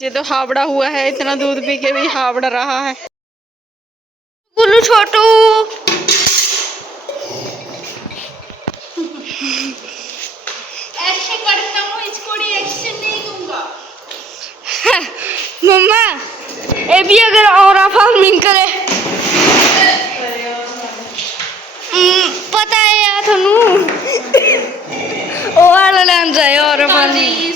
ये तो हावड़ा हुआ है इतना दूध पी के भी हावड़ा रहा है। बोलो छोटू। मम्मा ये भी अगर और फ़ार्मिंग करे। हम्म, पता है यार थोनू। ओ आला लान जाए और फ़ार्मिंग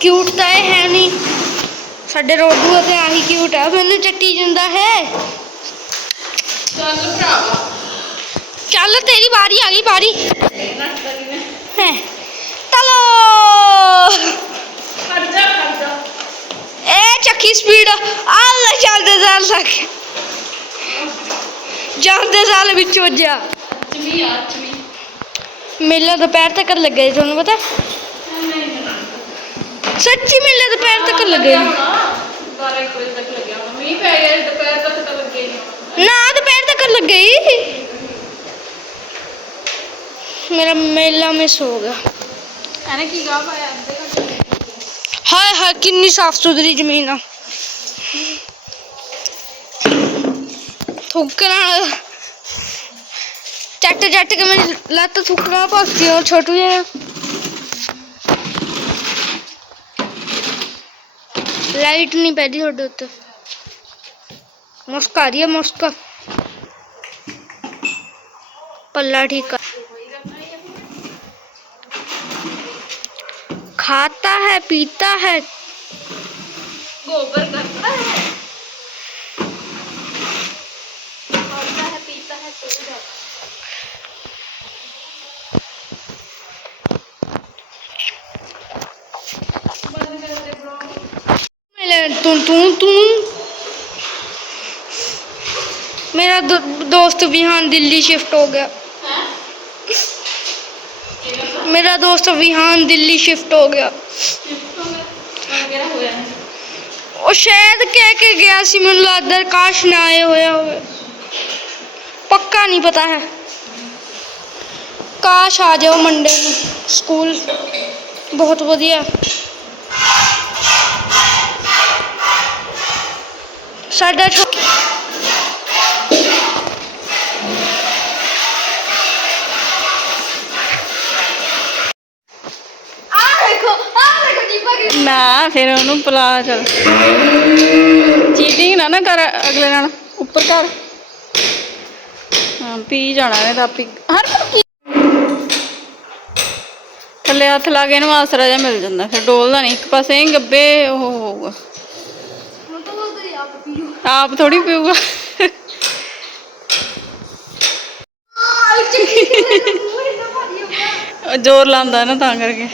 ਕਿਊਟ ਤਾਂ ਇਹ ਹੈ ਨਹੀਂ। ਸਾਡੇ ਰੋਡੂ ਤੇ ਆਹੀ ਕਿਊਟ ਆ। ਮੈਨੂੰ ਚੱਟੀ ਜਾਂਦਾ ਹੈ। ਚੱਲ ਭਰਾਵਾ। ਚੱਲ ਤੇਰੀ ਵਾਰੀ ਆ ਗਈ ਵਾਰੀ। ਹੈ। ਤਲੋ। ਖੜਜਾ ਖੜਜਾ ਇਹ ਚੱਕੀ ਸਪੀਡ ਆਲ ਚੱਲਦੇ ਚੱਲ ਸਕ ਜਾਂਦੇ ਸਾਲ ਵਿੱਚ ਵੱਜਿਆ ਚਮੀ ਆ ਚਮੀ ਮੇਲਾ ਦੁਪਹਿਰ ਤੱਕ ਲੱਗਿਆ ਤੁਹਾਨੂੰ ਪਤਾ? सच्ची में दोपहर तक लग। लगे ना दोपहर तक लग गई मेरा मेला मिस हो गया। हाय हाय किन्नी साफ़ सुथरी ज़मीन आ थुकना चट चट के मैं लत थुकना भागती और छोटू जी ਲਾਈਟ ਨਹੀਂ ਪੈਦੀ ਤੁਹਾਡੇ ਉੱਤੇ ਮੁਸਕ ਆ ਰਹੀ ਹੈ ਮੁਸਕ ਪੱਲਾ ਠੀਕ ਆ खाता है पीता है गोबर करता है खाता है पीता है सो जाता है मेरा दो, दोस्त विहान दिल्ली शिफ्ट हो गया हैं मेरा दोस्त विहान दिल्ली शिफ्ट हो गया शिफ्ट हो गया वगैरह होया है ਉਹ ਸ਼ਾਇਦ ਕਹਿ ਕੇ ਗਿਆ ਸੀ ਮੈਨੂੰ ਲੱਗਦਾ ਕਾਸ਼ ਨਾ ਆਏ ਹੋਇਆ ਹੋਵੇ ਪੱਕਾ ਨਹੀਂ ਪਤਾ ਹੈ ਕਾਸ਼ ਆ ਜਾਓ ਮੰਡੇ ਨੂੰ ਸਕੂਲ ਬਹੁਤ ਵਧੀਆ ਸਾਡਾ ਨਾ ਫਿਰ ਉਹਨੂੰ ਪਲਾ ਚਲ। ਚੀਟਿੰਗ ਨਾ ਨਾ ਕਰ ਅਗਲੇ ਨਾਲ ਉੱਪਰ ਕਰ। ਹਾਂ ਪੀ ਜਾਣਾ ਨੇ ਤਾਂ ਪੀ ਹਰ ਕੀ ਥੱਲੇ ਹੱਥ ਲਾ ਕੇ ਇਹਨੂੰ ਆਸਰਾ ਜਿਹਾ ਮਿਲ ਜਾਂਦਾ ਫਿਰ ਡੋਲਦਾ ਨਹੀਂ ਇੱਕ ਪਾਸੇ ਗੱਬੇ ਉਹ ਹੋਊਗਾ। ਆਪ ਥੋੜੀ ਪੀਊਗਾ। ਜ਼ੋਰ ਲਾਉਂਦਾ ਨਾ ਤਾਂ ਕਰਕੇ।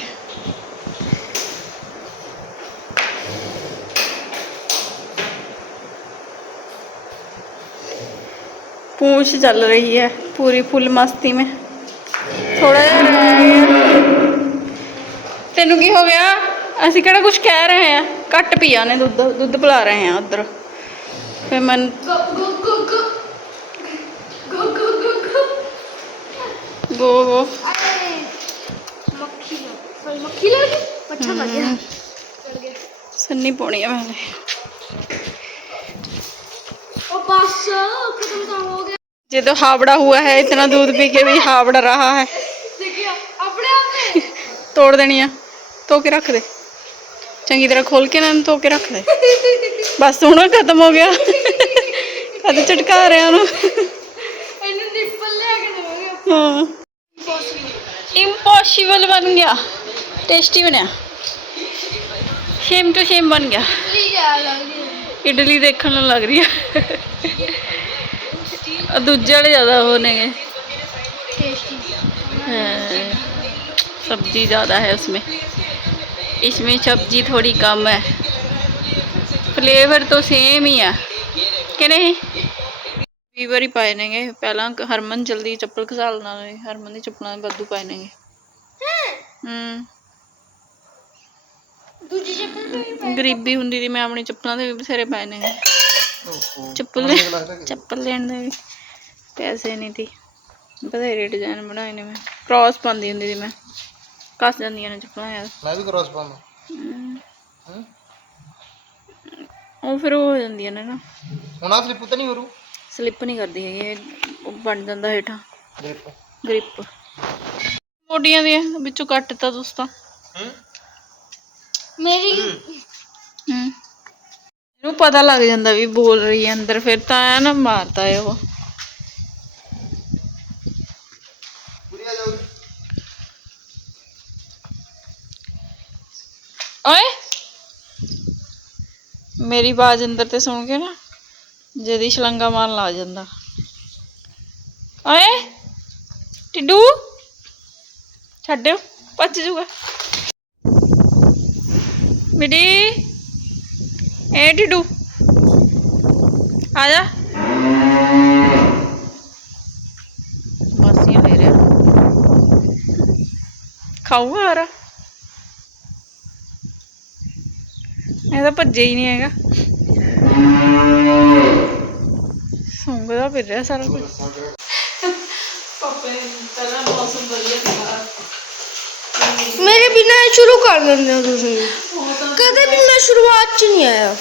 पूछ चल रही है पूरी फुल मस्ती में। थोड़ा तेन की हो गया? असि कड़ा कुछ कह रहे हैं? कट पिया ने दुध दुध पिला रहे हैं उधर। फिर मन गो गो हम्म। सन्नी पौनी है मैंने। बस खत्म तो हो गया ये तो हावड़ा हुआ है इतना दूध पी के भी हावड़ा रहा है देखिए अपने आप में ਤੋੜ ਦੇਣੀ ਆ ਧੋ ਕੇ ਰੱਖ ਦੇ ਚੰਗੀ ਤਰ੍ਹਾਂ ਖੋਲ ਕੇ ਨਾ ਇਹਨੂੰ ਧੋ ਕੇ ਰੱਖ ਦੇ ਬਸ ਹੁਣ ਖਤਮ ਹੋ ਗਿਆ ਕਦ ਝਟਕਾ ਰਿਆ ਉਹਨੂੰ ਇਹਨੂੰ ਨਿੱਪਲ ਲਿਆ ਕੇ ਦੇਵਾਂਗੇ ਹਾਂ ਇੰਪੋਸੀਬਲ ਬਣ ਗਿਆ ਟੇਸਟੀ ਬਣਿਆ ਸ਼ੇਮ ਟੂ ਸ਼ੇਮ ਬਣ ਗਿਆ ਲੀ ਜਾ ਲੱਗਦੀ ਹੈ ਇਡਲੀ ਦੇਖਣ ਨੂੰ ਲੱਗ ਰਹੀ ਹੈ ਆ ਦੂਜੇ ਵਾਲੇ ਜ਼ਿਆਦਾ ਉਹ ਨੇਗੇ टेस्टी हाँ, सब्जी ज़्यादा है उसमें इसमें सब्जी थोड़ी कम है ਫਲੇਵਰ ਤਾਂ ਸੇਮ ਹੀ ਆ ਕਿ ਨਹੀਂ ਵੀਹ ਵਾਰੀ ਪਾਏ ਨੇਗੇ ਪਹਿਲਾਂ ਕ- ਹਰਮਨ ਜਲਦੀ ਚੱਪਲ ਘਸਾਲ ਨਾਲ ਹੋਏ। ਹਰਮਨ ਦੀ ਚੱਪਲਾਂ ਦੇ ਵਾਧੂ ਪਾਏ ਨੇਗੇ ਹੂੰ ਦੂਜੀ ਚੱਪਲ ਗਰੀਬੀ ਹੁੰਦੀ ਦੀ ਮੈਂ ਆਪਣੀ ਚੱਪਲਾਂ ਦੇ ਵੀ ਬਥੇਰੇ ਪਾਏ ਨੇ ਚੱਪਲ ਲੈ- ਚੱਪਲ ਲੈਣ ਦੇ ਵੀ ਪੈਸੇ ਨਹੀਂ ਤੀ। ਬਥੇਰੇ ਡਿਜ਼ਾਈਨ ਬਣਾਏ ਨੇ ਮੈਂ। ਕ੍ਰਾਸ ਪਾਉਂਦੀ ਹੁੰਦੀ ਸੀ ਮੈਂ। ਕੱਸ ਜਾਂਦੀਆਂ ਨੇ ਚੱਪਲਾਂ ਯਾਰ। ਮੈਂ ਵੀ ਕ੍ਰਾਸ ਪਾਉਂਦਾ। ਉਹ ਫਿਰ ਉਹ ਹੋ ਜਾਂਦੀਆਂ ਨੇ ਨਾ। ਹੁਣ ਆ ਸਲਿੱਪ ਤਾਂ ਨਹੀਂ ਹੋਰੂ ਸਲਿੱਪ ਨਹੀਂ ਕਰਦੀ ਹੈਗੀ। ਇਹ ਉਹ ਬਣ ਜਾਂਦਾ ਹੇਠਾਂ। ਗ੍ਰਿਪ ਗ੍ਰਿਪ ਮੋਟੀਆਂ ਦੀਆਂ ਵਿੱਚੋਂ ਕੱਟਤਾ ਤੁਸੀਂ ਤਾਂ ਹੂੰ। ਮੇਰੀ ਪਤਾ ਲੱਗ ਜਾਂਦਾ ਵੀ ਬੋਲ ਰਹੀ ਹੈ ਅੰਦਰ, ਫਿਰ ਤਾਂ ਐ ਨਾ ਮਾਰਦਾ ਹੈ ਉਹ। ਓਏ! ਮੇਰੀ ਆਵਾਜ਼ ਅੰਦਰ ਤੇ ਸੁਣ ਕੇ ਨਾ ਜਦੀ ਛਲੰਗਾ ਮਾਰਨ ਲੱਗ ਜਾਂਦਾ। ਓਏ! ਟਿੱਡੂ! ਛੱਡਿਓ ਭੱਜ ਜੂਗਾ। ਮਿੱਡੀ ਏ ਟਿੱਡੂ ਆ ਜਾ ਬਸ ਲੈ ਰਿਹਾ ਖਾਊਗਾ ਹਰਾ ਇਹ ਤਾਂ ਭੱਜਿਆ ਹੀ ਨਹੀਂ ਹੈਗਾ ਸੁੰਗਦਾ ਫਿਰ ਰਿਹਾ ਸਾਰਾ ਕੁਝ ਪਾਪੇ ਪਹਿਲਾਂ ਮੌਸਮ ਵਧੀਆ ਸੀਗਾ ਮੇਰੇ ਬਿਨਾ ਇਹ ਸ਼ੁਰੂ ਕਰ ਦਿੰਦੇ ਹੋ ਤੁਸੀਂ। ਕਦੇ ਵੀ ਮੈਂ ਸ਼ੁਰੂਆਤ ਚ ਨਹੀਂ ਆਇਆ।